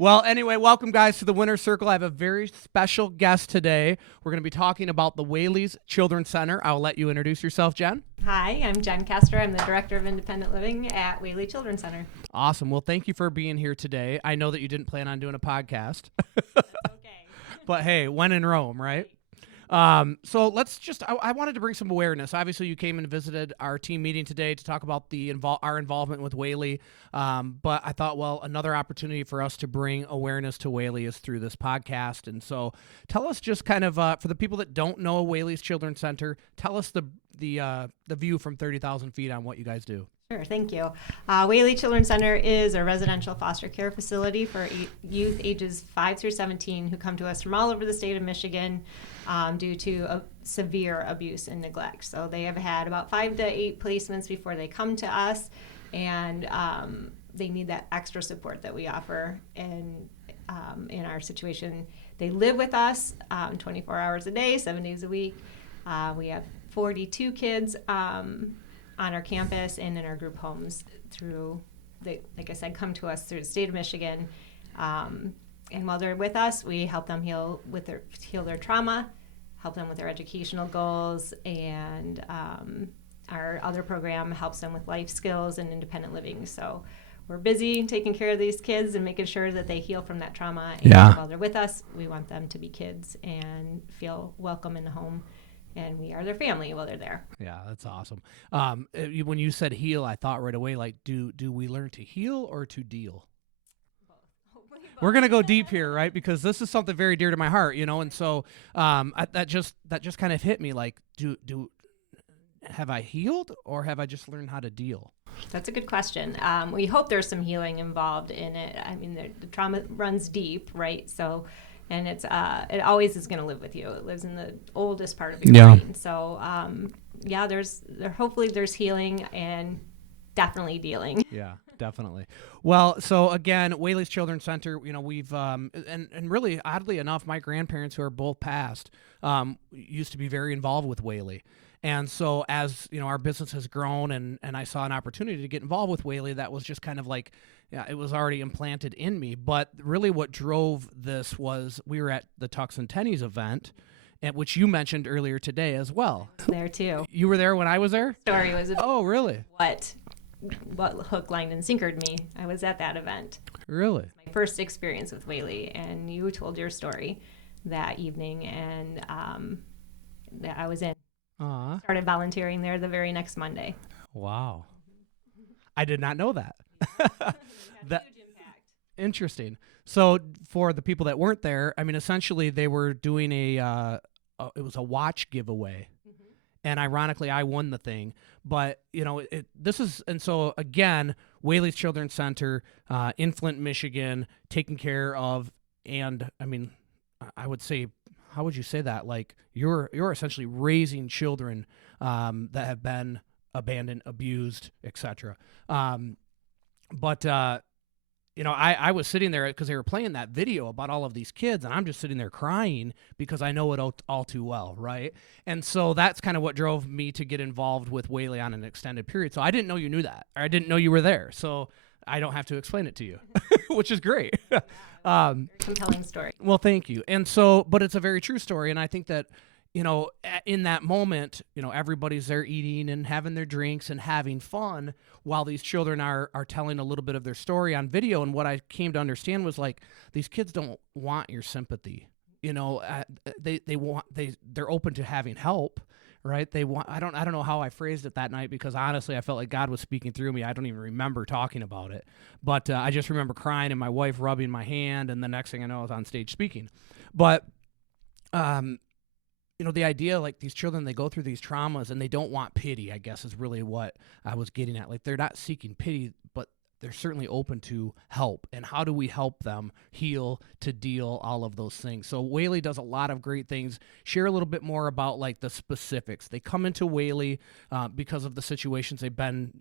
Well, anyway, welcome, guys, to the Winner's Circle. I have a very special guest today. We're going to be talking about the Whaley's Children's Center. I'll let you introduce yourself, Jen. Hi, I'm Jen Kester. I'm the Director of Independent Living at Whaley Children's Center. Awesome. Well, thank you for being here today. I know that you didn't plan on doing a podcast. That's okay. But hey, when in Rome, right? So let's just, I wanted to bring some awareness. Obviously, you came and visited our team meeting today to talk about our involvement with Whaley. But I thought, well, another opportunity for us to bring awareness to Whaley is through this podcast. And so tell us just kind of, for the people that don't know Whaley's Children's Center, tell us the view from 30,000 feet on what you guys do. Sure, thank you. Whaley Children's Center is a residential foster care facility for youth ages 5 through 17 who come to us from all over the state of Michigan due to severe abuse and neglect. So they have had about 5 to 8 placements before they come to us, and they need that extra support that we offer. And in our situation, they live with us 24 hours a day, 7 days a week. We have 42 kids on our campus and in our group homes like I said, come to us through the state of Michigan. And while they're with us, we help them heal their trauma, help them with their educational goals, and our other program helps them with life skills and independent living. So we're busy taking care of these kids and making sure that they heal from that trauma. And while they're with us, we want them to be kids and feel welcome in the home. And we are their family while they're there. Yeah, that's awesome. When you said heal, I thought right away, like, do we learn to heal or to deal? Both. We're gonna go deep here, right? Because this is something very dear to my heart, and so that just kind of hit me. Like, have I healed or have I just learned how to deal? That's a good question. We hope there's some healing involved in it. I mean, the trauma runs deep, right? So. And it always is going to live with you. It lives in the oldest part of your brain. So, hopefully there's healing and definitely dealing. Yeah, definitely. Well, so again, Whaley's Children's Center, we've, and really oddly enough, my grandparents, who are both passed, used to be very involved with Whaley. And so as, our business has grown and I saw an opportunity to get involved with Whaley, that was just kind of like, it was already implanted in me. But really what drove this was we were at the Tux and Tennies event, which you mentioned earlier today as well. There too. You were there when I was there? Story was oh, really? What hook, line, and sinkered me. I was at that event. Really? My first experience with Whaley, and you told your story that evening, and that I was in. Started volunteering there the very next Monday. Wow. I did not know that. That huge impact. Interesting. So for the people that weren't there, I mean, essentially they were doing it was a watch giveaway. Mm-hmm. And ironically, I won the thing. But, so again, Whaley's Children's Center in Flint, Michigan, taking care of, and I mean, I would say, how would you say that? Like you're essentially raising children that have been abandoned, abused, etc. But I was sitting there because they were playing that video about all of these kids, and I'm just sitting there crying because I know it all too well, right? And so that's kind of what drove me to get involved with Whaley on an extended period. So I didn't know you knew that, or I didn't know you were there. So I don't have to explain it to you, which is great. Very compelling story. Well, thank you. And so, but it's a very true story. And I think that, in that moment, everybody's there eating and having their drinks and having fun while these children are telling a little bit of their story on video. And what I came to understand was like, these kids don't want your sympathy. They're open to having help. Right? They want. I don't know how I phrased it that night because honestly, I felt like God was speaking through me. I don't even remember talking about it, but I just remember crying and my wife rubbing my hand, and the next thing I know, I was on stage speaking. But, the idea, like these children, they go through these traumas and they don't want pity, I guess, is really what I was getting at. Like they're not seeking pity, but they're certainly open to help. And how do we help them heal, to deal, all of those things? So Whaley does a lot of great things. Share a little bit more about like the specifics. They come into Whaley because of the situations they've been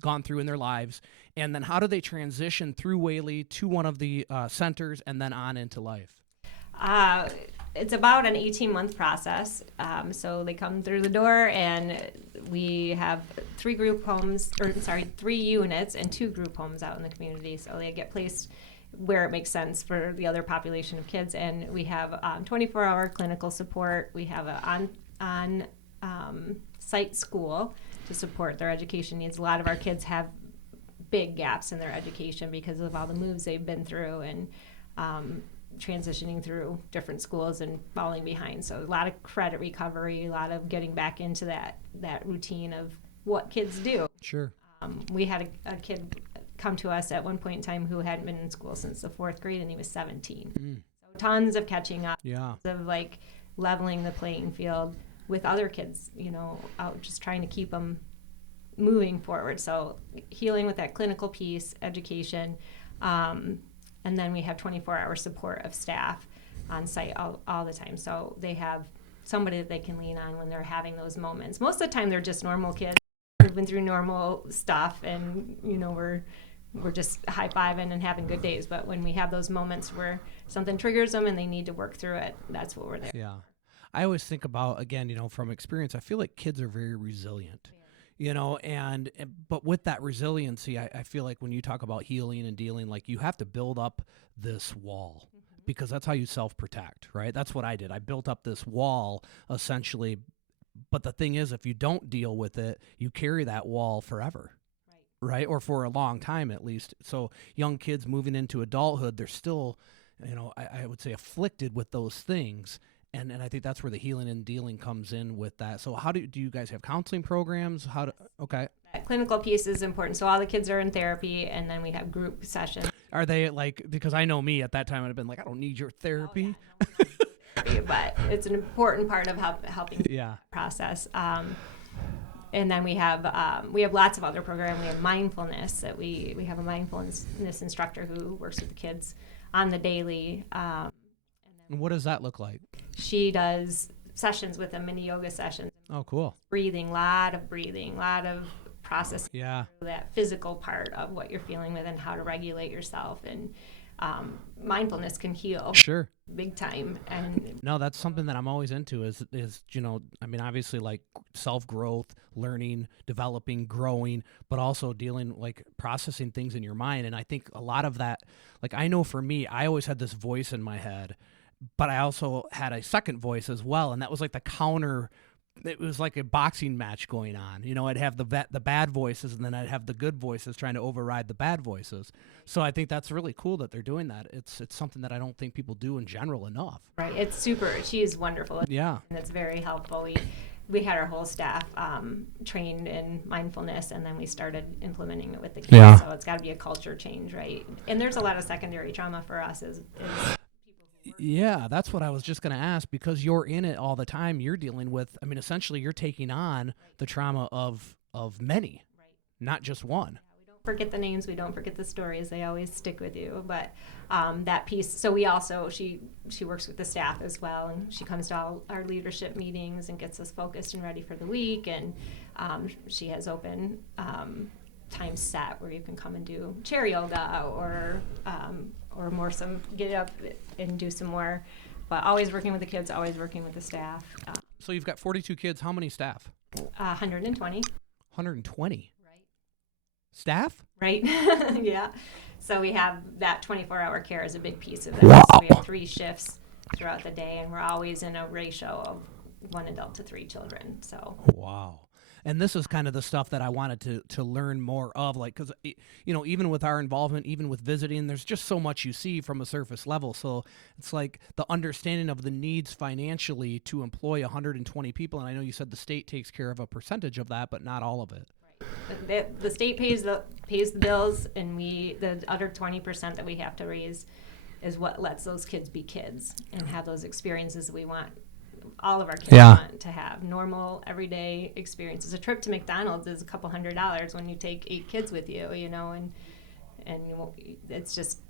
gone through in their lives. And then how do they transition through Whaley to one of the centers and then on into life? It's about an 18-month process. So they come through the door, and we have 3 units and 2 group homes out in the community. So they get placed where it makes sense for the other population of kids. And we have 24-hour clinical support. We have a on-site school to support their education needs. A lot of our kids have big gaps in their education because of all the moves they've been through and transitioning through different schools and falling behind. So a lot of credit recovery, a lot of getting back into that routine of what kids do. Sure. We had a kid come to us at one point in time who hadn't been in school since the 4th grade, and he was 17. So tons of catching up, of like leveling the playing field with other kids, out just trying to keep them moving forward. So healing with that clinical piece, education, and then we have 24-hour support of staff on site all the time. So they have somebody that they can lean on when they're having those moments. Most of the time they're just normal kids who've been through normal stuff, and we're just high-fiving and having good days. But when we have those moments where something triggers them and they need to work through it, that's what we're there. Yeah. I always think about, again, from experience, I feel like kids are very resilient, but with that resiliency, I feel like when you talk about healing and dealing, like you have to build up this wall because that's how you self-protect, right? That's what I did. I built up this wall essentially. But the thing is, if you don't deal with it, you carry that wall forever. Right? Or for a long time, at least. So young kids moving into adulthood, they're still, I would say afflicted with those things. And I think that's where the healing and dealing comes in with that. So how do you guys have counseling programs? Okay. That clinical piece is important. So all the kids are in therapy, and then we have group sessions. Are they because I know me at that time, I'd have been like, I don't need your therapy. But it's an important part of helping process. And then we have lots of other programs. We have mindfulness that we have a mindfulness instructor who works with the kids on the daily. And what does that look like? She does sessions with them, mini yoga sessions. Oh, cool. Breathing, lot of processing. Yeah. That physical part of what you're feeling with and how to regulate yourself. And mindfulness can heal. Sure. Big time. And no, that's something that I'm always into is obviously like self-growth, learning, developing, growing, but also dealing, like processing things in your mind. And I think a lot of that, like I know for me, I always had this voice in my head, but I also had a second voice as well. And that was like the counter. It was like a boxing match going on. I'd have the bad voices, and then I'd have the good voices trying to override the bad voices. So I think that's really cool that they're doing that. It's something that I don't think people do in general enough. Right. It's super. She is wonderful. Yeah. And it's very helpful. We had our whole staff trained in mindfulness, and then we started implementing it with the kids. Yeah. So it's got to be a culture change, right? And there's a lot of secondary trauma for us as yeah, that's what I was just going to ask, because you're in it all the time. You're dealing with, essentially you're taking on the trauma of many, not just one. Yeah, we don't forget the names. We don't forget the stories. They always stick with you. But that piece, so we also, she works with the staff as well, and she comes to all our leadership meetings and gets us focused and ready for the week. And she has open time set where you can come and do chair yoga or more get up and do some more, but always working with the kids, always working with the staff. So you've got 42 kids. How many staff? 120. 120? Right. Staff? Right. Yeah. So we have that 24-hour care is a big piece of it. Wow. So we have 3 shifts throughout the day, and we're always in a ratio of 1 adult to 3 children. So. Wow. And this is kind of the stuff that I wanted to learn more of, like, because, even with our involvement, even with visiting, there's just so much you see from a surface level. So it's like the understanding of the needs financially to employ 120 people. And I know you said the state takes care of a percentage of that, but not all of it. Right. The state pays the bills, and the other 20% that we have to raise is what lets those kids be kids and have those experiences we want. All of our kids want to have normal, everyday experiences. A trip to McDonald's is a couple $100s when you take 8 kids with you, and it's just,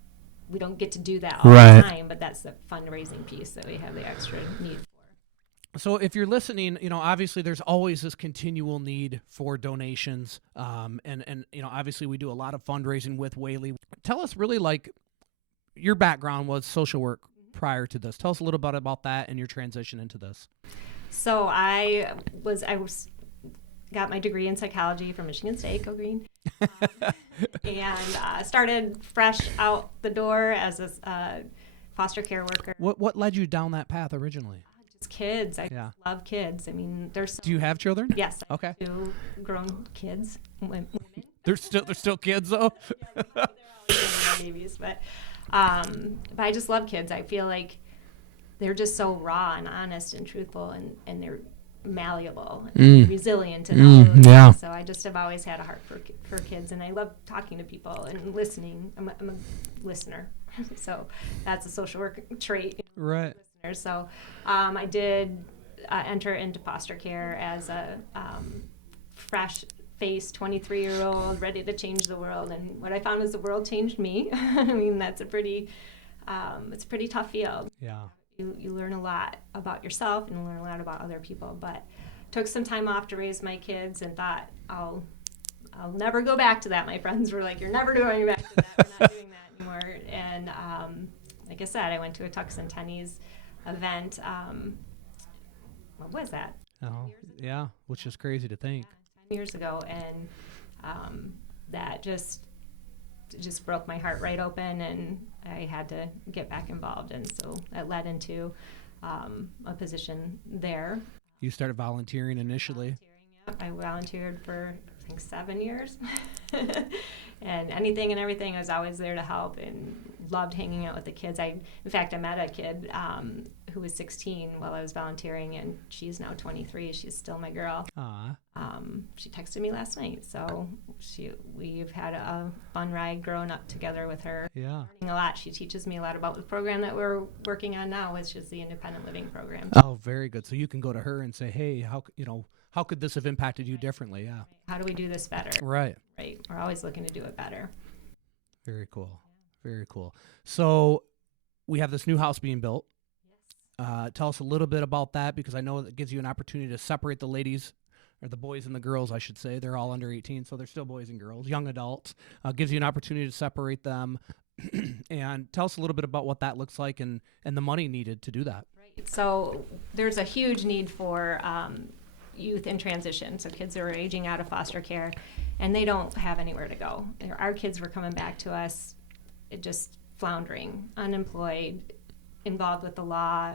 we don't get to do that all the time, but that's the fundraising piece that we have the extra need for. So if you're listening, obviously there's always this continual need for donations. And obviously we do a lot of fundraising with Whaley. Tell us really, like, your background was social work prior to this. Tell us a little bit about that and your transition into this. So I got my degree in psychology from Michigan State, go Green. And started fresh out the door as a foster care worker. What led you down that path originally? Just kids. I Yeah. love kids. I mean, there's Do you have children? yes, I Okay. have 2 grown kids, women. They're still kids though. They're always babies, but I just love kids. I feel like they're just so raw and honest and truthful, and they're malleable and resilient and all those yeah. things. So I just have always had a heart for kids, and I love talking to people and listening. I'm a listener, so that's a social work trait. Right. Listeners. So I did enter into foster care as a fresh-faced 23-year-old ready to change the world, and what I found was the world changed me. I mean, that's it's a pretty tough field. Yeah. You learn a lot about yourself and learn a lot about other people. But took some time off to raise my kids and thought I'll never go back to that. My friends were like, "You're never going back to that. We're not doing that anymore." And like I said, I went to a Tux and Tennies event. What was that? Oh, yeah, which is crazy to think. 10 years ago, and that just broke my heart right open, and I had to get back involved, and so that led into a position there. You started volunteering initially. I volunteered for I think 7 years, and anything and everything. I was always there to help, and loved hanging out with the kids. In fact, I met a kid who was 16 while I was volunteering, and she's now 23. She's still my girl. She texted me last night, so we've had a fun ride growing up together with her. Yeah. Learning a lot. She teaches me a lot about the program that we're working on now, which is the independent living program. Oh, very good. So you can go to her and say, "Hey, how could this have impacted you differently?" Yeah. How do we do this better? Right. Right. We're always looking to do it better. Very cool. Very cool. So we have this new house being built. Tell us a little bit about that, because I know it gives you an opportunity to separate the ladies, or the boys and the girls, I should say. They're all under 18, so they're still boys and girls, young adults. Gives you an opportunity to separate them. And tell us a little bit about what that looks like and the money needed to do that. Right. So there's a huge need for youth in transition, so kids that are aging out of foster care, and they don't have anywhere to go. Our kids were coming back to us just floundering, unemployed, involved with the law,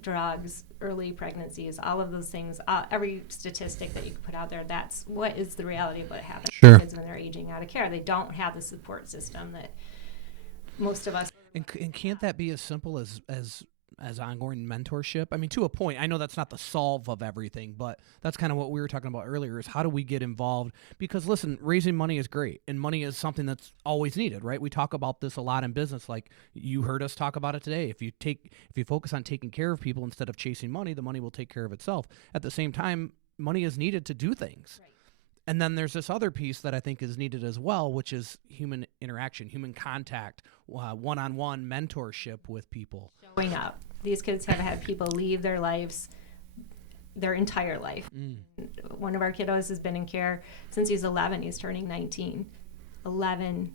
drugs, early pregnancies, all of those things. Every statistic that you could put out there, that's what is the reality of what happens to kids when they're aging out of care. They don't have the support system that most of us. And can't that be as simple as ongoing mentorship? I mean, to a point. I know that's not the solve of everything, but that's kind of what we were talking about earlier, is how do we get involved? Because listen, raising money is great, and money is something that's always needed, right? We talk about this a lot in business. Like you heard us talk about it today. If you focus on taking care of people instead of chasing money, the money will take care of itself. At the same time, money is needed to do things. Right. And then there's this other piece that I think is needed as well, which is human interaction, human contact, one-on-one mentorship with people. Showing up. These kids have had people leave their lives, their entire life. One of our kiddos has been in care since he's 11. He's turning 19. 11.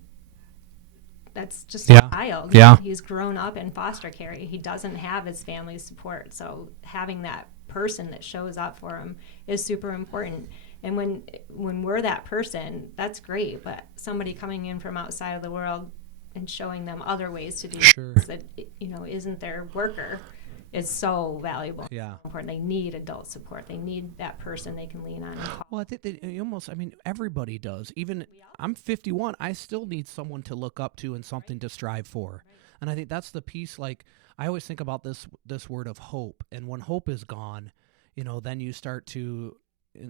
That's just a child. Yeah. He's grown up in foster care. He doesn't have his family's support. So having that person that shows up for him is super important. And when we're that person, that's great. But somebody coming in from outside of the world and showing them other ways to do things that isn't their worker is so valuable. Yeah. Important. They need adult support. They need that person they can lean on. Well, I think everybody does. Even I'm 51, I still need someone to look up to and something to strive for. Right. And I think that's the piece. Like I always think about this word of hope, and when hope is gone, then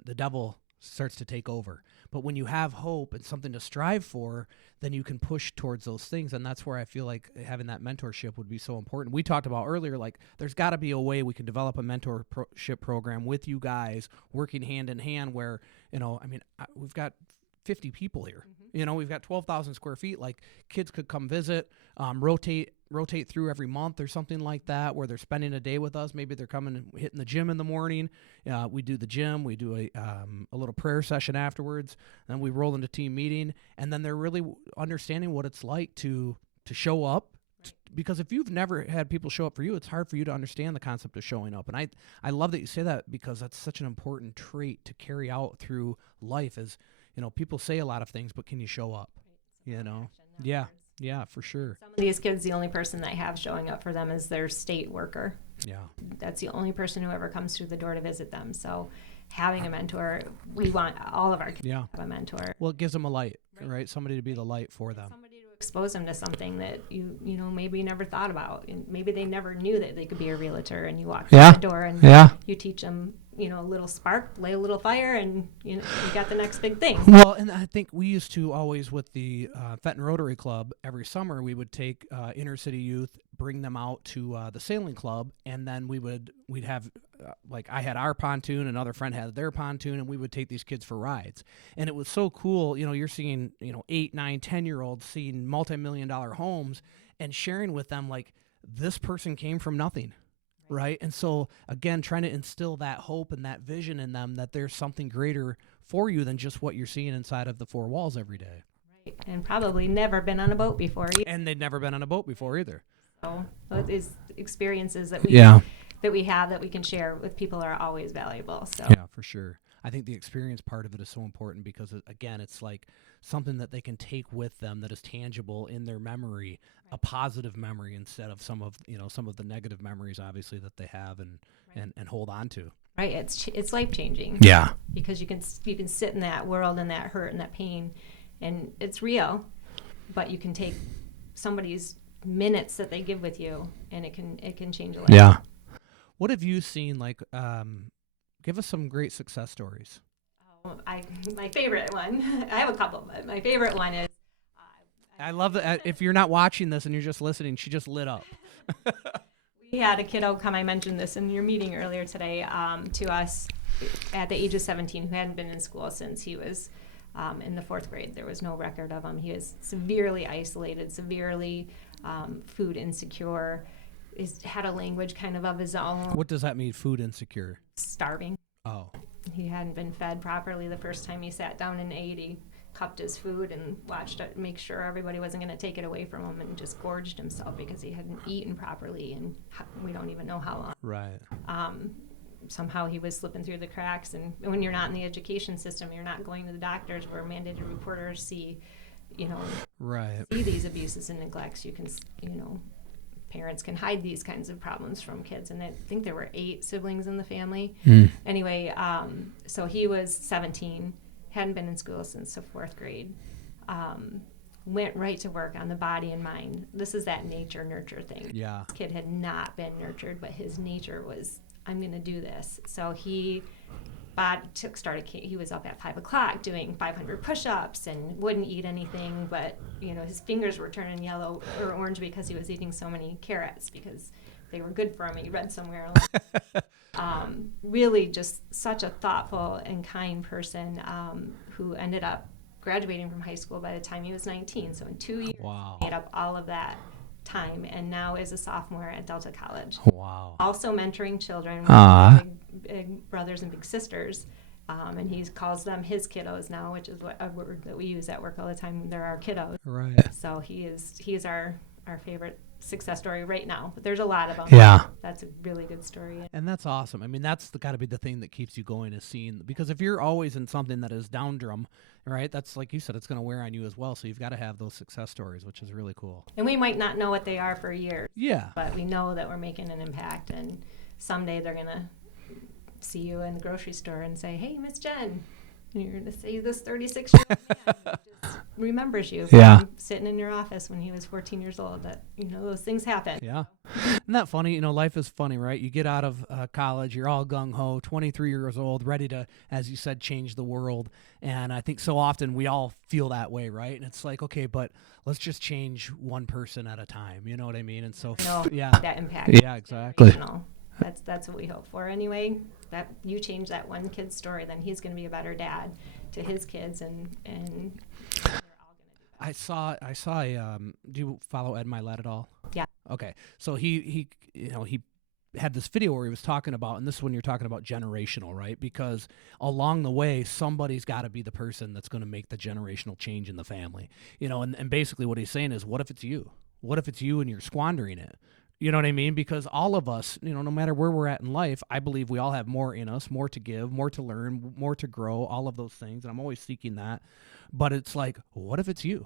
the devil starts to take over. But when you have hope and something to strive for, then you can push towards those things. And that's where I feel like having that mentorship would be so important. We talked about earlier, like there's got to be a way we can develop a mentorship program with you guys working hand in hand where, we've got 50 people here. We've got 12,000 square feet. Like kids could come visit, rotate through every month or something like that, where they're spending a day with us. Maybe they're coming and hitting the gym in the morning. We do the gym. We do a little prayer session afterwards. Then we roll into team meeting, and then they're really understanding what it's like to show up. Because if you've never had people show up for you, it's hard for you to understand the concept of showing up. And I love that you say that, because that's such an important trait to carry out through life. Is people say a lot of things, but can you show up? Right. You Some know? action, not Yeah. words. Yeah, for sure. Some of these kids, the only person they have showing up for them is their state worker. Yeah. That's the only person who ever comes through the door to visit them. So having a mentor, we want all of our kids Yeah. to have a mentor. Well, it gives them a light, Right. right? Somebody to be the light for them. Somebody to expose them to something that maybe never thought about, and maybe they never knew that they could be a realtor. And you walk through the door and you teach them, a little spark, lay a little fire, and you got the next big thing. Well, and I think we used to always, with the Fenton Rotary Club, every summer we would take inner city youth, bring them out to the sailing club, and then we'd have like I had our pontoon, another friend had their pontoon, and we would take these kids for rides. And it was so cool. You're seeing 8, 9, 10-year-olds seeing multi-million-dollar homes and sharing with them like this person came from nothing. Right. And so, again, trying to instill that hope and that vision in them that there's something greater for you than just what you're seeing inside of the four walls every day. Right. And probably never been on a boat before either. And they'd never been on a boat before either. So these experiences that we have that we can share with people are always valuable. So yeah, for sure. I think the experience part of it is so important because, again, it's like something that they can take with them that is tangible in their memory, a positive memory instead of some of the negative memories, obviously, that they have and hold on to. Right. It's life changing. Yeah. Because you can sit in that world and that hurt and that pain, and it's real, but you can take somebody's minutes that they give with you, and it can change a life. Yeah. What have you seen? Like, give us some great success stories. My favorite one. I have a couple, but my favorite one is. I love that. If you're not watching this and you're just listening, she just lit up. We had a kiddo come. I mentioned this in your meeting earlier today to us at the age of 17 who hadn't been in school since he was in the 4th grade. There was no record of him. He was severely isolated, severely food insecure. Had a language kind of his own. What does that mean, food insecure? Starving. Oh. He hadn't been fed properly the first time he sat down and ate. He cupped his food and watched it, make sure everybody wasn't going to take it away from him, and just gorged himself because he hadn't eaten properly, and we don't even know how long. Right. Somehow he was slipping through the cracks, and when you're not in the education system, you're not going to the doctors where mandated reporters see these abuses and neglects. You can, parents can hide these kinds of problems from kids, and I think there were 8 siblings in the family. Anyway, so he was 17, hadn't been in school since the 4th grade, went right to work on the body and mind. This is that nature-nurture thing. Yeah. This kid had not been nurtured, but his nature was, I'm going to do this. So he was up at 5 o'clock doing 500 push-ups and wouldn't eat anything, but his fingers were turning yellow or orange because he was eating so many carrots because they were good for him. He read somewhere. Really just such a thoughtful and kind person who ended up graduating from high school by the time he was 19. So in 2 years, wow. He made up all of that time, and now is a sophomore at Delta College. Wow. Also mentoring children, big brothers and big sisters, and he calls them his kiddos now, which is a word that we use at work all the time. They're our kiddos. Right. So he is our favorite success story right now, but there's a lot of them. Yeah. That's a really good story. And that's awesome. I mean, that's got to be the thing that keeps you going, is seeing, because if you're always in something that is down-drum, right, that's like you said, it's going to wear on you as well. So you've got to have those success stories, which is really cool. And we might not know what they are for years. Yeah. But we know that we're making an impact, and someday they're going to see you in the grocery store and say, "Hey, Miss Jen," and you're going to say this 36-year-old man just remembers you from sitting in your office when he was 14 years old. That those things happen. Yeah. Isn't that funny? Life is funny, right? You get out of college, you're all gung-ho, 23 years old, ready to, as you said, change the world. And I think so often we all feel that way, right? And it's like, okay, but let's just change one person at a time. You know what I mean? And so, that impact. Yeah, exactly. That's what we hope for anyway. That you change that one kid's story, then he's going to be a better dad to his kids, and they're all going to do that. I saw a, do you follow Ed Milet at all? Yeah. Okay. So he had this video where he was talking about, and this is when you're talking about generational, right? Because along the way, somebody's got to be the person that's going to make the generational change in the family. And basically what he's saying is, what if it's you? What if it's you and you're squandering it? You know what I mean? Because all of us, no matter where we're at in life, I believe we all have more in us, more to give, more to learn, more to grow, all of those things. And I'm always seeking that. But it's like, what if it's you?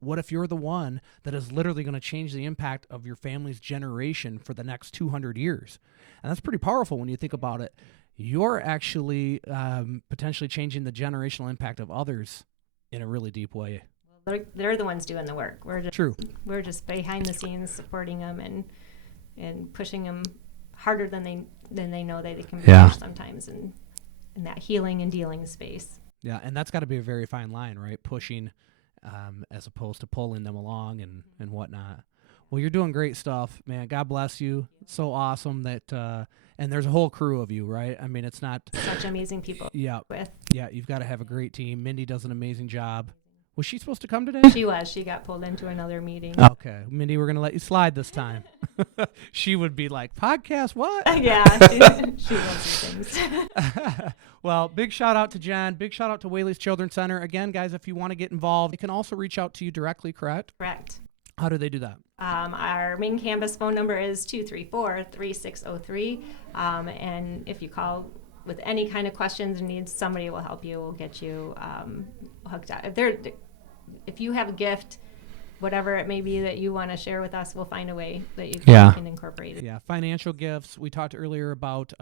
What if you're the one that is literally going to change the impact of your family's generation for the next 200 years? And that's pretty powerful when you think about it. You're actually potentially changing the generational impact of others in a really deep way. They're the ones doing the work. True. We're just behind the scenes supporting them and pushing them harder than they know that they can be pushed sometimes in that healing and dealing space. Yeah, and that's got to be a very fine line, right? Pushing as opposed to pulling them along and whatnot. Well, you're doing great stuff, man. God bless you. It's so awesome that, and there's a whole crew of you, right? I mean, it's not such amazing people. Yeah, with. Yeah, you've got to have a great team. Mindy does an amazing job. Was she supposed to come today? She was. She got pulled into another meeting. Okay, Mindy, we're gonna let you slide this time. She would be like, "Podcast, what?" Yeah, she loves these things. Well, big shout out to Jen. Big shout out to Whaley's Children's Center. Again, guys, if you want to get involved, they can also reach out to you directly. Correct? Correct. How do they do that? Our main campus phone number is 234-3603. And if you call with any kind of questions or needs, somebody will help you. We'll get you hooked up. If you have a gift, whatever it may be that you want to share with us, we'll find a way that you can incorporate it. Yeah, financial gifts. We talked earlier about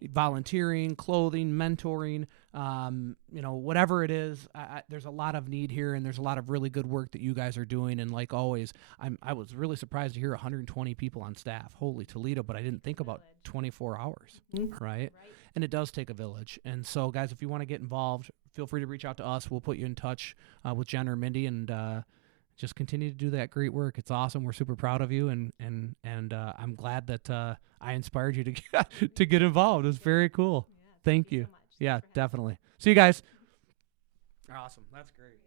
volunteering, clothing, mentoring, whatever it is. There's a lot of need here, and there's a lot of really good work that you guys are doing. And like always, I was really surprised to hear 120 people on staff. Holy Toledo, but I didn't think about 24 hours, right? And it does take a village. And so, guys, if you want to get involved, feel free to reach out to us. We'll put you in touch with Jen or Mindy, and just continue to do that great work. It's awesome. We're super proud of you, and I'm glad that I inspired you to get involved. It's very cool. Thank you. So much. Yeah, definitely. See you guys. Awesome. That's great.